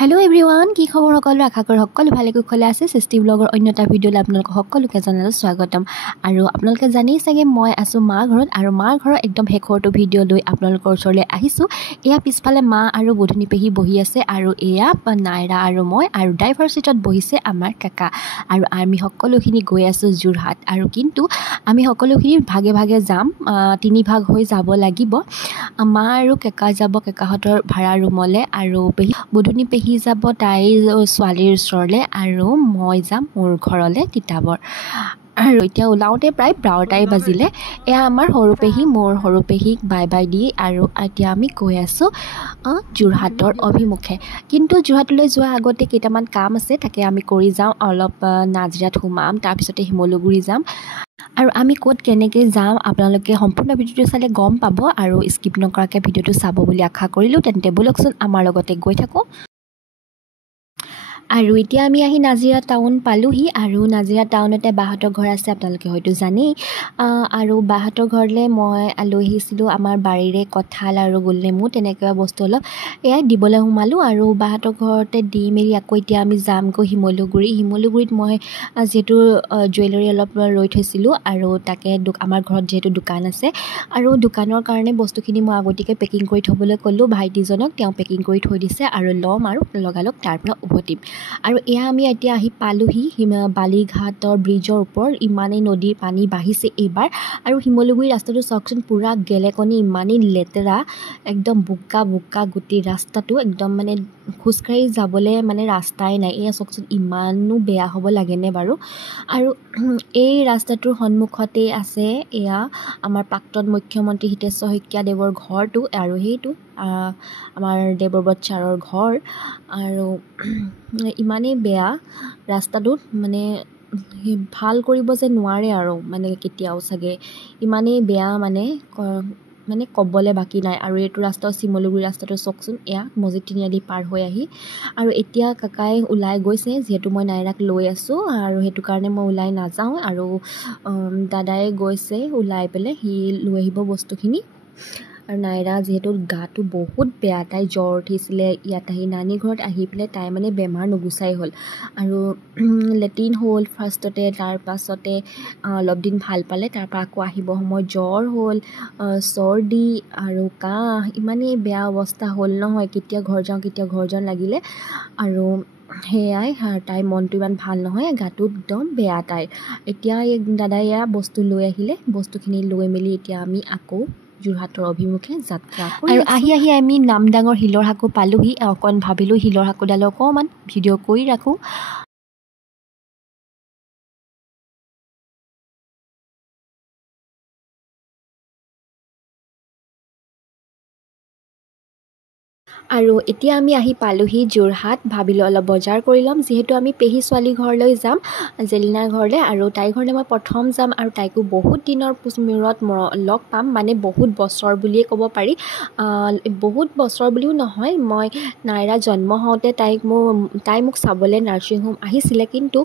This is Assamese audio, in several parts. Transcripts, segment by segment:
हेलो एवरीवन की खबर सकलो आशा करो सकलो भाले कुशले আছে সৃষ্টি ব্লগৰ অন্য এটা ভিডিঅ'লৈ আপোনালোকক সকলোকে জনালো স্বাগতম আৰু আপোনালোকে জানি চাগে মই আছো মা ঘৰত আৰু মা ঘৰৰ একদম শেষৰটো ভিডিঅ' লৈ আপোনালোকৰ ওচৰলৈ আহিছো এয়া পিছফালে মা আৰু বধুনী পেহী বহি আছে আৰু এয়া নাইৰা আৰু মই আৰু ড্ৰাইভাৰ সিটত বহিছে আমাৰ কাকা আৰু আমি সকলোখিনি গৈ আছো যোৰহাট আৰু কিন্তু আমি সকলোখিনি ভাগে ভাগে যাম তিনি ভাগ হৈ যাব লাগিব মা আৰু কাকা যাব কাকাহঁতৰ ভাড়া ৰুমলৈ আৰু পেহী বধুনী পেহী যাব তাইৰ ছোৱালীৰ ওচৰলৈ আৰু মই যাম মোৰ ঘৰলৈ তিতাবৰ আৰু এতিয়া ওলাওঁতে প্ৰায় 12টাই বাজিলে এয়া আমাৰ সৰু পেহী মোৰ সৰু পেহীক বাই বাই দি আৰু এতিয়া আমি গৈ আছোঁ যোৰহাটৰ অভিমুখে কিন্তু যোৰহাটলৈ যোৱাৰ আগতে কেইটামান কাম আছে তাকে আমি কৰি যাওঁ অলপ নাজিৰাত সোমাম তাৰপিছতে শিমলুগুৰি যাম আৰু আমি ক'ত কেনেকৈ যাম আপোনালোকে সম্পূৰ্ণ ভিডিঅ'টো চালে গম পাব আৰু স্কিপ নকৰাকৈ ভিডিঅ'টো চাব বুলি আশা কৰিলোঁ তেন্তে বলকচোন আমাৰ লগতে গৈ থাকোঁ আৰু এতিয়া আমি আহি নাজিৰা টাউন পালোহি আৰু নাজিৰা টাউনতে বাহঁতৰ ঘৰ আছে আপোনালোকে হয়তো জানেই আৰু বাহঁতৰ ঘৰলৈ মই লৈ আহিছিলোঁ আমাৰ বাৰীৰে কঁঠাল আৰু গোলনেমু তেনেকুৱা বস্তু অলপ এয়াই দিবলৈ সোমালোঁ আৰু বাহঁতৰ ঘৰতে দি মেলি আকৌ এতিয়া আমি যামগৈ শিমলুগুৰিত মই যিহেতু জুৱেলাৰী অলপ লৈ থৈছিলোঁ আৰু তাকে আমাৰ ঘৰত যিহেতু দোকান আছে আৰু দোকানৰ কাৰণে বস্তুখিনি মই আগতীয়াকৈ পেকিং কৰি থ'বলৈ ক'লোঁ ভাইটিজনক তেওঁ পেকিং কৰি থৈ দিছে আৰু ল'ম আৰু লগালগ তাৰ পৰা উভতিম আৰু এয়া আমি এতিয়া আহি পালোহি বালিঘাটৰ ব্ৰিজৰ ওপৰত ইমানেই নদীৰ পানী বাঢ়িছে এইবাৰ আৰু শিমলুগুৰি ৰাস্তাটো চাওকচোন পূৰা গেলেকনি ইমানেই লেতেৰা একদম বোকা গোটেই ৰাস্তাটো একদম মানে খোজকাঢ়ি যাবলৈ মানে ৰাস্তাই নাই এয়া চাওকচোন ইমানো বেয়া হ'ব লাগেনে বাৰু আৰু এই ৰাস্তাটোৰ সন্মুখতেই আছে এয়া আমাৰ প্ৰাক্তন মুখ্যমন্ত্ৰী হিতেশ্বৰ শইকীয়াদেৱৰ ঘৰটো আৰু সেইটো আমাৰ দেৱব্ৰত ছাৰৰ ঘৰ আৰু ইমানেই বেয়া ৰাস্তাটোত মানে ভাল কৰিব যে নোৱাৰে আৰু মানে কেতিয়াও চাগে ইমানেই বেয়া মানে ক'বলৈ বাকী নাই আৰু এইটো ৰাস্তাও শিমলুগুৰি ৰাস্তাটো চাওকচোন এয়া মছজিদ তিনিআলি পাৰ হৈ আহি আৰু এতিয়া কাকাই ওলাই গৈছে যিহেতু মই নাইৰাক লৈ আছোঁ আৰু সেইটো কাৰণে মই ওলাই নাযাওঁ আৰু দাদাই গৈছে ওলাই পেলাই সি লৈ আহিব বস্তুখিনি আৰু নাইৰা যিহেতু গাটো বহুত বেয়া তাই জ্বৰ উঠিছিলে ইয়াত আহি নানী ঘৰত আহি পেলাই তাই মানে বেমাৰ নুগুচাই হ'ল আৰু লেট্ৰিন হ'ল ফাৰ্ষ্টতে তাৰ পাছতে অলপ দিন ভাল পালে তাৰপৰা আকৌ আহিব সময়ত জ্বৰ হ'ল চৰ্দি আৰু কাহ ইমানেই বেয়া অৱস্থা হ'ল নহয় কেতিয়া ঘৰ যাওঁ লাগিলে আৰু সেয়াই তাইৰ মনটো ইমান ভাল নহয় গাটো একদম বেয়া তাইৰ এতিয়া দাদাই এয়া বস্তু লৈ আহিলে বস্তুখিনি লৈ মেলি এতিয়া আমি আকৌ যোৰহাটৰ অভিমুখে যাত্ৰা আৰু আহি আমি নামদাঙৰ শিলৰ সাঁকো পালোহি অকণ ভাবিলোঁ শিলৰ সাঁকোডালৈ অকণমান ভিডিঅ' কৰি ৰাখোঁ আৰু এতিয়া আমি আহি পালোহি যোৰহাট ভাবিলোঁ অলপ বজাৰ কৰি ল'ম যিহেতু আমি পেহী ছোৱালী ঘৰলৈ যাম জেলিনাৰ ঘৰলৈ আৰু তাইৰ ঘৰলৈ মই প্ৰথম যাম আৰু তাইকো বহুত দিনৰ মূৰত লগ পাম মানে বহুত বছৰ বুলিয়ে ক'ব পাৰি বহুত বছৰ বুলিও নহয় মই নাইৰা জন্ম হওঁতে তাই মোক চাবলৈ নাৰ্ছিং হোম আহিছিলে কিন্তু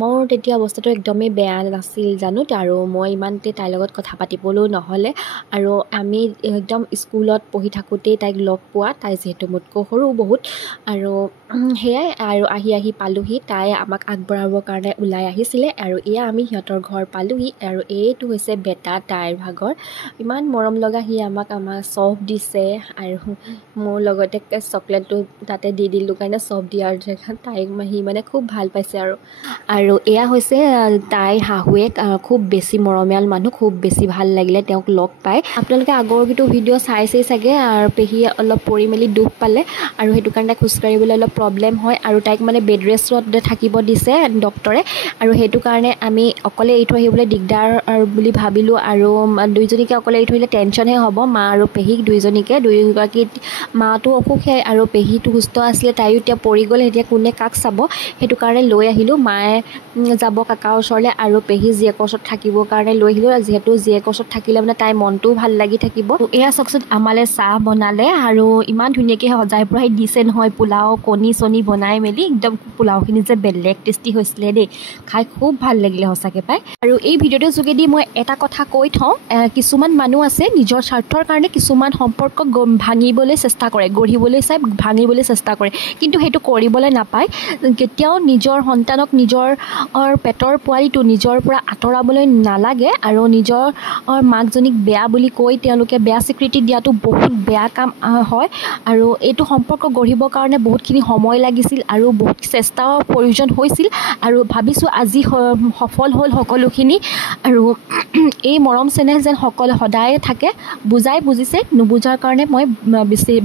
মোৰ তেতিয়া অৱস্থাটো একদমেই বেয়া নাছিল জানো আৰু মই ইমানতে তাইৰ লগত কথা পাতিবলৈও নহ'লে আৰু আমি একদম স্কুলত পঢ়ি থাকোঁতেই তাইক লগ পোৱা তাই যিহেতু মোতকৈ সৰু বহুত আৰু সেয়াই আৰু আহি পালোহি তাই আমাক আগবঢ়াবৰ কাৰণে ওলাই আহিছিলে আৰু এয়া আমি সিহঁতৰ ঘৰ পালোহি আৰু এইটো হৈছে বেটা তাইৰ ভাগৰ ইমান মৰম লগা সি আমাক চফ দিছে আৰু মোৰ লগতে চকলেটটো তাতে দি দিলোঁ কাৰণে চফ দিয়াৰ জেগাত তাইক সি মানে খুব ভাল পাইছে আৰু এয়া হৈছে তাইৰ শাহুৱেক খুব বেছি মৰমীয়াল মানুহ খুব বেছি ভাল লাগিলে তেওঁক লগ পাই আপোনালোকে আগৰ ভিডিঅ' চাইছেই চাগে আৰু পেহীয়ে অলপ পৰি মেলি দুখ পালে আৰু সেইটো কাৰণে তাই খোজকাঢ়িবলৈ অলপ প্ৰব্লেম হয় আৰু তাইক মানে বেড ৰেষ্টত থাকিব দিছে ডক্টৰে আৰু সেইটো কাৰণে আমি অকলে এৰি থৈ আহিবলৈ দিগদাৰ বুলি ভাবিলোঁ আৰু দুইজনীকে অকলে এৰি থৈ আহিলে টেনশ্যনহে হ'ব মা আৰু পেহীক দুয়োগৰাকী মাটো অসুখীয়াই আৰু পেহীটো সুস্থ আছিলে তাইও এতিয়া পৰি গ'ল এতিয়া কোনে কাক চাব সেইটো কাৰণে লৈ আহিলোঁ মায়ে যাব কাকাৰ ওচৰলৈ আৰু পেহী জীয়েকৰ ওচৰত থাকিবৰ কাৰণে লৈ আহিলোঁ যিহেতু জীয়েকৰ ওচৰত থাকিলে মানে তাইৰ মনটোও ভাল লাগি থাকিব এয়া চাওকচোন আমালৈ চাহ বনালে আৰু ইমান ধুনীয়া ধুনীয়াকৈ সজাই পৰাই দিছে নহয় পোলাও কণী চনি বনাই মেলি একদম পোলাওখিনি যে বেলেগ টেষ্টি হৈছিলে দেই খাই খুব ভাল লাগিলে সঁচাকৈ পাই আৰু এই ভিডিঅ'টোৰ যোগেদি মই এটা কথা কৈ থওঁ কিছুমান মানুহ আছে নিজৰ স্বাৰ্থৰ কাৰণে কিছুমান সম্পৰ্ক ভাঙিবলৈ চেষ্টা কৰে গঢ়িবলৈ চাই ভাঙিবলৈ চেষ্টা কৰে কিন্তু সেইটো কৰিবলৈ নাপায় কেতিয়াও নিজৰ সন্তানক নিজৰ পেটৰ পোৱালিটো নিজৰ পৰা আঁতৰাবলৈ নালাগে আৰু নিজৰ মাকজনীক বেয়া বুলি কৈ তেওঁলোকে বেয়া স্বীকৃতি দিয়াটো বহুত বেয়া কাম হয় আৰু এইটো সম্পৰ্ক গঢ়িবৰ কাৰণে বহুতখিনি সময় লাগিছিল আৰু বহুত চেষ্টাৰ প্ৰয়োজন হৈছিল আৰু ভাবিছোঁ আজি সফল হ'ল সকলোখিনি আৰু এই মৰম চেনেহ যেন সকলো সদায় থাকে বুজিছে নুবুজাৰ কাৰণে মই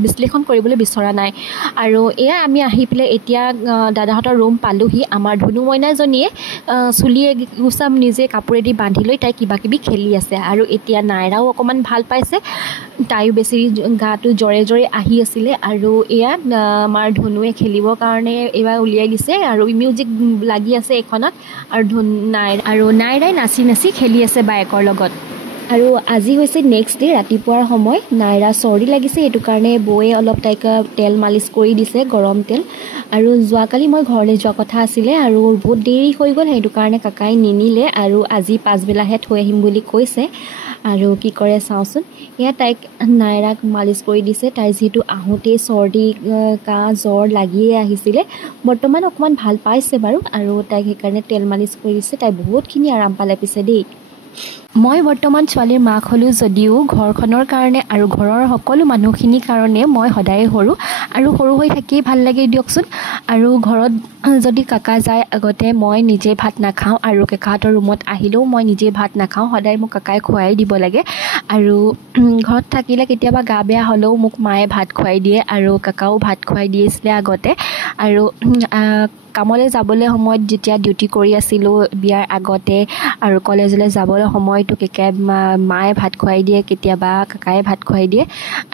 বিশ্লেষণ কৰিবলৈ বিচৰা নাই আৰু এয়া আমি আহি পেলাই এতিয়া দাদাহঁতৰ ৰুম পালোহি আমাৰ ধুনু মইনাজনীয়ে চুলি এগুচা নিজে কাপোৰেদি বান্ধি লৈ তাই কিবা কিবি খেলি আছে আৰু এতিয়া নাইৰাও অকণমান ভাল পাইছে তাইও বেছি গাটো জ্বৰে আহি আছিলে আৰু এয়া আমাৰ ধনুৱে খেলিবৰ কাৰণে এইবাৰ উলিয়াই দিছে আৰু মিউজিক লাগি আছে এইখনত আৰু নাইৰাই নাচি খেলি আছে বায়েকৰ লগত আৰু আজি হৈছে নেক্সট ডে ৰাতিপুৱাৰ সময় নাইৰা চৰ্দি লাগিছে এইটো কাৰণে বৌয়ে অলপ তাইক তেল মালিচ কৰি দিছে গৰম তেল আৰু যোৱাকালি মই ঘৰলৈ যোৱা কথা আছিলে আৰু বহুত দেৰি হৈ গ'ল সেইটো কাৰণে কাকাই নিনিলে আৰু আজি পাছবেলাহে থৈ আহিম বুলি কৈছে আৰু কি কৰে চাওঁচোন এয়া তাইক নাইৰাক মালিচ কৰি দিছে তাই যিহেতু আহোঁতেই চৰ্দি কাহ জ্বৰ লাগিয়ে আহিছিলে বৰ্তমান অকণমান ভাল পাইছে বাৰু আৰু তাইক সেইকাৰণে তেল মালিচ কৰি দিছে তাই বহুতখিনি আৰাম পালে পিছে দেই মই বৰ্তমান ছোৱালীৰ মাক হ'লোঁ যদিও ঘৰখনৰ কাৰণে আৰু ঘৰৰ সকলো মানুহখিনিৰ কাৰণে মই সদায় সৰু আৰু সৰু হৈ থাকিয়েই ভাল লাগে দিয়কচোন আৰু ঘৰত যদি কাকা যায় আগতে মই নিজে ভাত নাখাওঁ আৰু কাকাহঁতৰ ৰুমত আহিলেও মই নিজে ভাত নাখাওঁ সদায় মোক কাকাই খুৱাই দিব লাগে আৰু ঘৰত থাকিলে কেতিয়াবা গা বেয়া হ'লেও মোক মায়ে ভাত খুৱাই দিয়ে আৰু কাকাও ভাত খুৱাই দিছিলে আগতে আৰু কামলৈ যাবলৈ সময়ত যেতিয়া ডিউটি কৰি আছিলোঁ বিয়াৰ আগতে আৰু কলেজলৈ যাবলৈ সময়তো মায়ে ভাত খুৱাই দিয়ে কেতিয়াবা কাকাই ভাত খুৱাই দিয়ে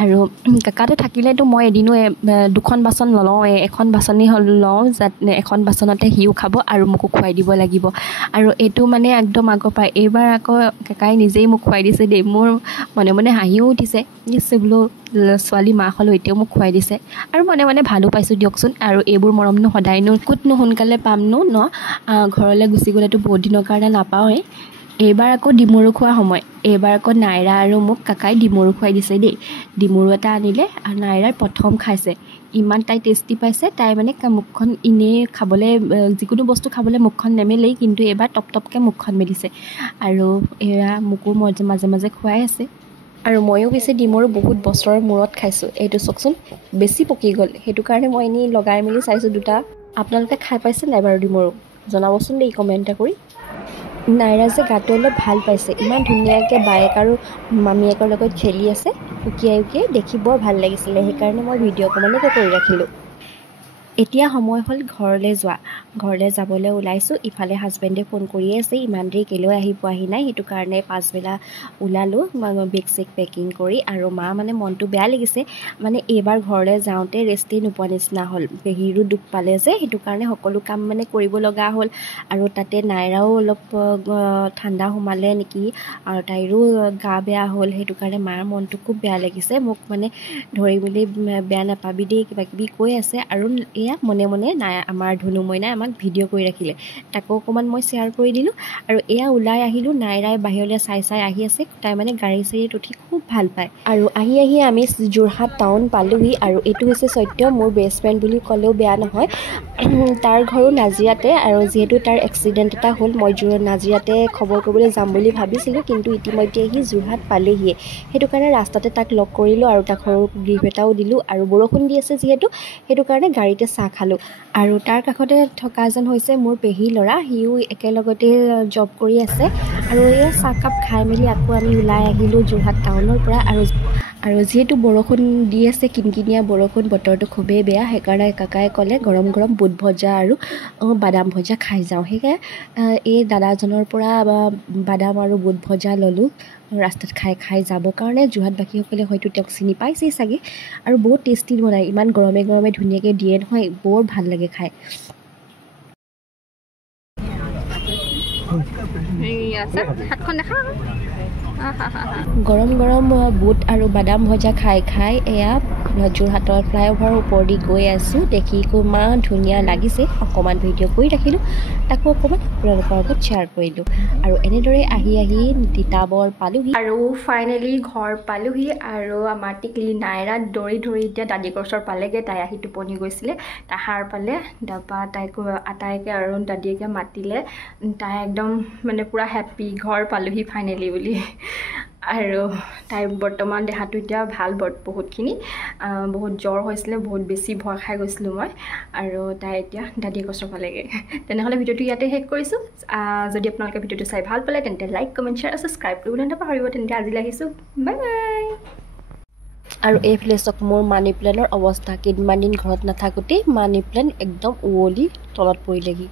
আৰু কাকাটো থাকিলেতো মই এদিনো দুখন বাচন নলওঁৱে এখন বাচনেই লওঁ যাতে এখন বাচনতে সিও খাব আৰু মোকো খুৱাই দিব লাগিব আৰু এইটো মানে একদম আগৰ পৰা এইবাৰ আকৌ কাকাই নিজেই মোক খুৱাই দিছে দেই মোৰ মনে মনে হাঁহিও উঠিছে বোলো ছোৱালী মাক হ'লেও এতিয়াও মোক খুৱাই দিছে আৰু মনে মনে ভালো পাইছোঁ দিয়কচোন আৰু এইবোৰ মৰমনো সদায়নো ক'তনো সোনকালে পামনো ন ঘৰলৈ গুচি গ'লেতো বহুত দিনৰ কাৰণে নাপাওঁৱেই এইবাৰ আকৌ ডিমৰু খোৱা সময় এইবাৰ আকৌ নাইৰা আৰু মোক কাকাই ডিমৰু খুৱাই দিছে দেই ডিমৰু এটা আনিলে আৰু নাইৰাৰ প্ৰথম খাইছে ইমান তাই টেষ্টি পাইছে তাই মানে মুখখন এনেই খাবলৈ যিকোনো বস্তু খাবলৈ মুখখন নেমেলেই কিন্তু এইবাৰ টপকৈ মুখখন মেলিছে আৰু এয়া মোকো মাজে মাজে খুৱাই আছে আৰু ময়ো পিছে ডিমৰু বহুত বছৰৰ মূৰত খাইছোঁ এইটো চাওকচোন বেছি পকি গ'ল সেইটো কাৰণে মই এনেই লগাই মেলি চাইছোঁ দুটা আপোনালোকে খাই পাইছে নাই বাৰু ডিমৰু জনাবচোন দেই কমেণ্ট এটা কৰি নাইৰা যে গাটো অলপ ভাল পাইছে ইমান ধুনীয়াকৈ বায়েক আৰু মামীয়েকৰ লগত খেলি আছে উকিয়াই দেখি বৰ ভাল লাগিছিলে সেইকাৰণে মই ভিডিঅ' অকণমানকে কৰি ৰাখিলোঁ এতিয়া সময় হ'ল ঘৰলৈ যাবলৈ ওলাইছোঁ ইফালে হাজবেণ্ডে ফোন কৰিয়ে আছে ইমান দেৰি কেলৈ আহি পোৱাহি নাই সেইটো কাৰণে পাছবেলা ওলালোঁ বেগ চেগ পেকিং কৰি আৰু মা মানে মনটো বেয়া লাগিছে মানে এইবাৰ ঘৰলৈ যাওঁতে ৰেষ্টেই নোপোৱা নিচিনা হ'ল পেহীৰো দুখ পালে যে সেইটো কাৰণে সকলো কাম মানে কৰিব লগা হ'ল আৰু তাতে নাইৰাও অলপ ঠাণ্ডা সোমালে নেকি আৰু তাইৰো গা বেয়া হ'ল সেইটো কাৰণে মাৰ মনটো খুব বেয়া লাগিছে মোক মানে ধৰি মেলি বেয়া নাপাবি দেই কিবাকিবি কৈ আছে আৰু এয়া মনে নাই আমাৰ ধুনু মইনাই আমাক ভিডিঅ' কৰি ৰাখিলে তাকো অকণমান মই শ্বেয়াৰ কৰি দিলোঁ আৰু এয়া ওলাই আহিলোঁ নাইৰাই বাহিৰলৈ চাই আহি আছে তাই মানে গাড়ী চাড়ীত উঠি খুব ভাল পায় আৰু আহি আমি যোৰহাট টাউন পালোঁহি আৰু এইটো হৈছে সত্য মোৰ বেষ্ট ফ্ৰেণ্ড বুলি ক'লেও বেয়া নহয় তাৰ ঘৰো নাজিৰাতে আৰু যিহেতু তাৰ এক্সিডেণ্ট এটা হ'ল মই নাজিৰাতে খবৰ কৰিবলৈ যাম বুলি ভাবিছিলোঁ কিন্তু ইতিমধ্যে সি যোৰহাট পালেহিয়ে সেইটো কাৰণে ৰাস্তাতে তাক লগ কৰিলোঁ আৰু তাক সৰু গিফ্ট এটাও দিলোঁ আৰু বৰষুণ দি আছে যিহেতু সেইটো কাৰণে গাড়ীতে চাহ খালোঁ আৰু তাৰ কাষতে থকাজন হৈছে মোৰ পেহী ল'ৰা সিও একেলগতে জব কৰি আছে আৰু এই চাহকাপ খাই মেলি আকৌ আমি ওলাই আহিলোঁ যোৰহাট টাউনৰ পৰা আৰু যিহেতু বৰষুণ দি আছে কিনকিনীয়া বৰষুণ বতৰটো খুবেই বেয়া সেইকাৰণে কাকাই ক'লে গৰম বুট ভজা আৰু বাদাম ভজা খাই যাওঁ সেইকাৰণে এই দাদাজনৰ পৰা বাদাম আৰু বুট ভজা ল'লোঁ ৰাস্তাত খাই যাবৰ কাৰণে যোৰহাটবাসীসকলে হয়তো তেওঁক চিনি পাইছেই চাগে আৰু বহুত টেষ্টি বনায় ইমান গৰমে ধুনীয়াকৈ দিয়ে নহয় বৰ ভাল লাগে খাই হাতখন দেখা গৰম গৰম বুট আৰু বাদাম ভজা খাই খাই এয়া যোৰহাটৰ ফ্লাইঅভাৰৰ ওপৰেদি গৈ আছোঁ। দেখি ইমান ধুনীয়া লাগিছে, অকণমান ভিডিঅ' কৰি ৰাখিলোঁ, তাকো অকণমান আপোনালোকৰ আগত শ্বেয়াৰ কৰিলোঁ। আৰু এনেদৰে আহি আহি তিতাবৰ পালোহি আৰু ফাইনেলি ঘৰ পালোহি। আৰু আমাৰ টিকলি নাইৰা দৌৰি ধৰি এতিয়া দাদীকৰ ওচৰ পালেগৈ। তাই আহি টোপনি গৈছিলে, তাই সাৰ পালে, তাৰপৰা তাইকে আৰু দাদীয়েকে মাতিলে। তাই একদম মানে পূৰা হেপ্পী, ঘৰ পালোহি ফাইনেলি বুলি। আৰু তাইৰ বৰ্তমান দেহাটো এতিয়া ভাল বহুতখিনি। বহুত জ্বৰ হৈছিলে, বহুত বেছি ভয় খাই গৈছিলোঁ মই। আৰু তাই এতিয়া দাদীয়েকৰ ওচৰ পালেগৈ। তেনেহ'লে ভিডিঅ'টো ইয়াতে শেষ কৰিছোঁ। যদি আপোনালোকে ভিডিঅ'টো চাই ভাল পালে তেন্তে লাইক, কমেণ্ট, শ্বেয়াৰ আৰু ছাবস্ক্ৰাইব কৰিবলৈ নাপাহৰিব। তেন্তে আজিলৈ আহিছোঁ, বাই বাই। আৰু এইফালে চাওক মোৰ মানি প্লেণ্টৰ অৱস্থা, কেইদিনমান দিন ঘৰত নাথাকোঁতেই মানি প্লেণ্ট একদম উৱলি তলত পৰিলেহি।